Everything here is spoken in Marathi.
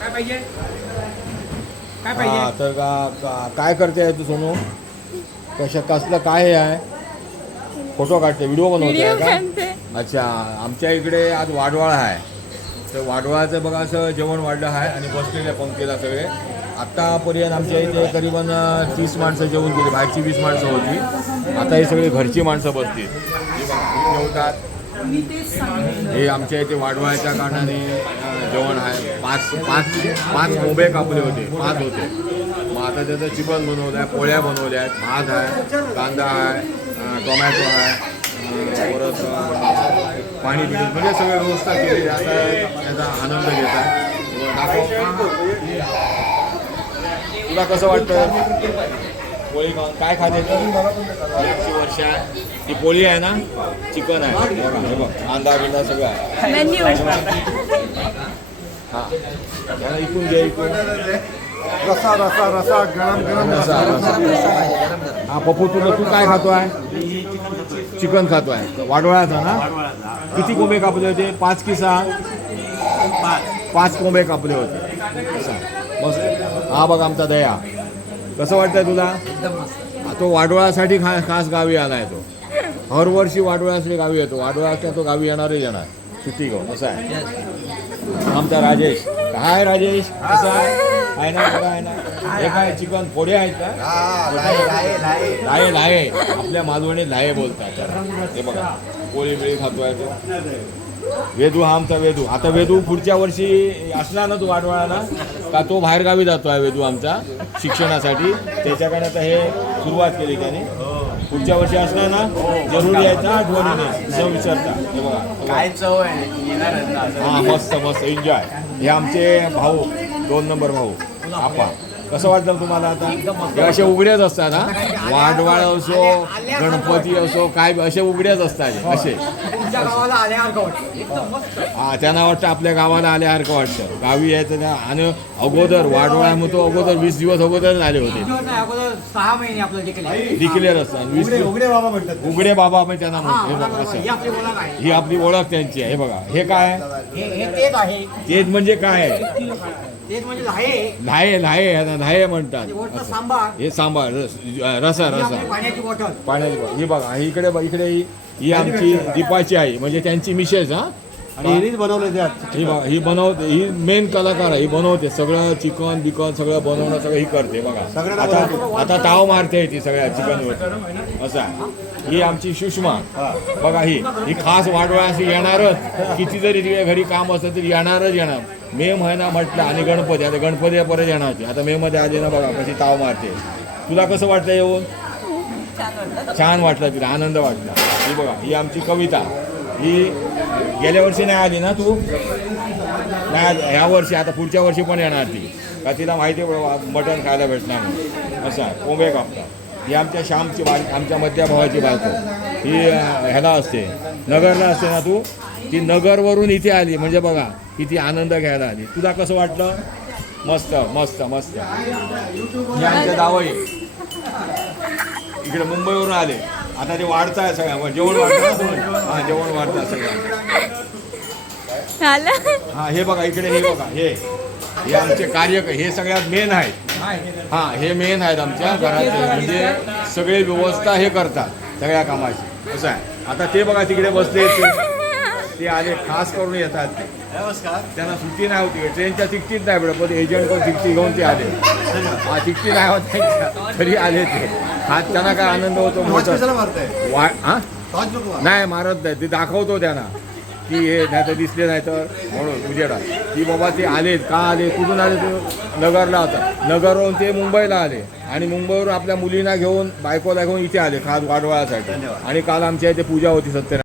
काय पाहिजे काय हा पाहिजे तर काय करते आहे तू सोनू? कसलं काय हे आहे? फोटो काढते, व्हिडिओ बनवते आहे का? अच्छा, आमच्या इकडे आज वाडवाळ आहे. तर वाडवाळाचं बघा असं जेवण वाढलं आहे आणि बसलेल्या पंक्तीला सगळे. आत्तापर्यंत आमच्या इथे करीबन 30 माणसं जेवून गेली, बाहेरची 20 माणसं होती. आता हे सगळी घरची माणसं बसतील. हे बघा जेवतात. हे आमच्या इथे वाढवायच्या कारणाने जेवण आहे. पाच कोंबे कापले होते, 5 होते. मग आता त्याचं चिकन बनवलं आहे, पोळ्या बनवल्या आहेत, भात आहे, कांदा आहे, टोमॅटो आहे, परत पाणी पिणी म्हणजे सगळी व्यवस्था केली. आता त्याचा आनंद घेत आहे. तुला कसं वाटतं पोळी खाऊन? काय खाते वर्षा? ती पोळी आहे ना, चिकन आहे, हे बघ कांदा बिंदा सगळं आहे. हां त्याला इकून घे, इकून रसा रसा रसा गरम गरम रसा रसा. हा पप्पू तू काय खातो आहे? चिकन खातो आहे. वाडवळाचा ना? किती कोंबे कापले होते? 5 की 6? 5 कोंबे कापले होते. मस्त. हा बघ आमचा दया. कसं वाटतंय तुला? तो वाडवळासाठी खास गावी आलाय. तो हर वर्षी वाडवळासाठी गावी येतो. वाडवळाच्या तो गावी येणारच येणार सुट्टी घेऊन. असं आहे आमचा राजेश. काय राजेश कसं आहे ना? बघा आहे ना. हे काय चिकन फोडे आहेत का? लाये लाये आपल्या मालवणी लाये बोलतात त्याला. हे बघा पोळी बिळी खातोय तो. वेदू हा आमचा वेदू. आता वेदू पुढच्या वर्षी असणार ना तू वाडवाळाला का? तो बाहेरगावी जातो आहे वेदू आमचा शिक्षणासाठी. त्याच्याकडे आता हे सुरुवात केली त्याने. पुढच्या वर्षी असणार ना? जरूर यायचा आठवणीने न विसरता. हे बघा काय चव आहे. हां मस्त मस्त एन्जॉय. हे आमचे भाऊ 2 नंबर भाऊ आपा. कसं वाटतं तुम्हाला आता? हे असे उघडेच असतात ना, वाडवाळ असो गणपती असो काय असे उघडेच असतात असे. हा त्यांना वाटतं आपल्या गावाला आल्यासारखं वाटतं. गावी यायचं ना. आणि अगोदर वाडवाळा म्हणतो अगोदर 20 दिवस अगोदर आले होते. 6 महिने आपलं डिक्लेअर असतात 20 दिवस. उघडे बाबा म्हणतात. उघडे बाबा आपण त्यांना म्हणतो. हे बघा असं ही आपली ओळख त्यांची आहे. हे बघा हे काय तेच म्हणजे काय लाहे लाहे लाहे म्हणतात. हे सांबार रसा रसा पाण्याची बॉटल. पाण्याची बॉटल. ही बघा इकडे इकडे ही आमची दीपाची आई म्हणजे त्यांची मिसेस. हा आणि हिरीच बनवले त्यात. ही बघा ही बनवते. ही मेन कलाकार आहे. ही बनवते सगळं चिकन बिकन सगळं बनवणं सगळं ही करते. बघा आता ताव मारते ती सगळ्या चिकनवर. असं आहे. ही आमची सुषमा. बघा ही खास वाडवळाशी येणारच. किती जरी तिकडे घरी काम असतं तरी येणारच येणार. मे महिना म्हटलं आणि गणपती. आता गणपती परत येणार. आता मे मध्ये आली ना बघा कशी ताव मारते. तुला कसं वाटतं येऊन? छान वाटलं तिला आनंद वाटला. ही बघा ही आमची कविता. ही गेल्या वर्षी नाही आली ना तू? नाही ह्या वर्षी. आता पुढच्या वर्षी पण येणार ती. का तिला माहिती आहे मटण खायला भेटणार नाही. असं आहे कोंबे कापतात. ही आमच्या श्यामची आमच्या मध्या भावाची बायको. ही ह्याला असते नगरला असते ना तू? ती नगरवरून इथे आली म्हणजे बघा किती आनंद घ्यायला आली. तुला कसं वाटलं? मस्त मस्त मस्त. हे आमच्या दावई इकडे मुंबईवरून आले. आता ते वाढत आहे सगळ्या जेवण वाढतं. हां जेवण वाढतं सगळं. हां हे बघा इकडे हे बघा हे आमचे कार्यक हे सगळ्यात मेन आहेत. हां हे मेन आहेत आमच्या घराचे. म्हणजे सगळे व्यवस्था हे करतात सगळ्या कामाची. असं आहे. आता ते बघा तिकडे बसले ते आले खास करून येतात. त्यांना सुट्टी नाही होती. ट्रेनच्या तिकीट नाही भेटत पण एजंट पण तिकीट घेऊन ते आले. हा तिकीट नाही होत तरी आले ते. हा त्यांना काय आनंद होतो मोठा. नाही मारत नाही. ते दाखवतो त्यांना की हे नाही तर दिसले नाही तर म्हणून उजेडा की बाबा ते आलेत. का आले कुठून आले? ते नगरला होता. नगरवरून ते मुंबईला आले आणि मुंबईवरून आपल्या मुलींना घेऊन बायकोला घेऊन इथे आले खास वाडवाळासाठी. आणि काल आमच्या इथे पूजा होती सत्यनारायण.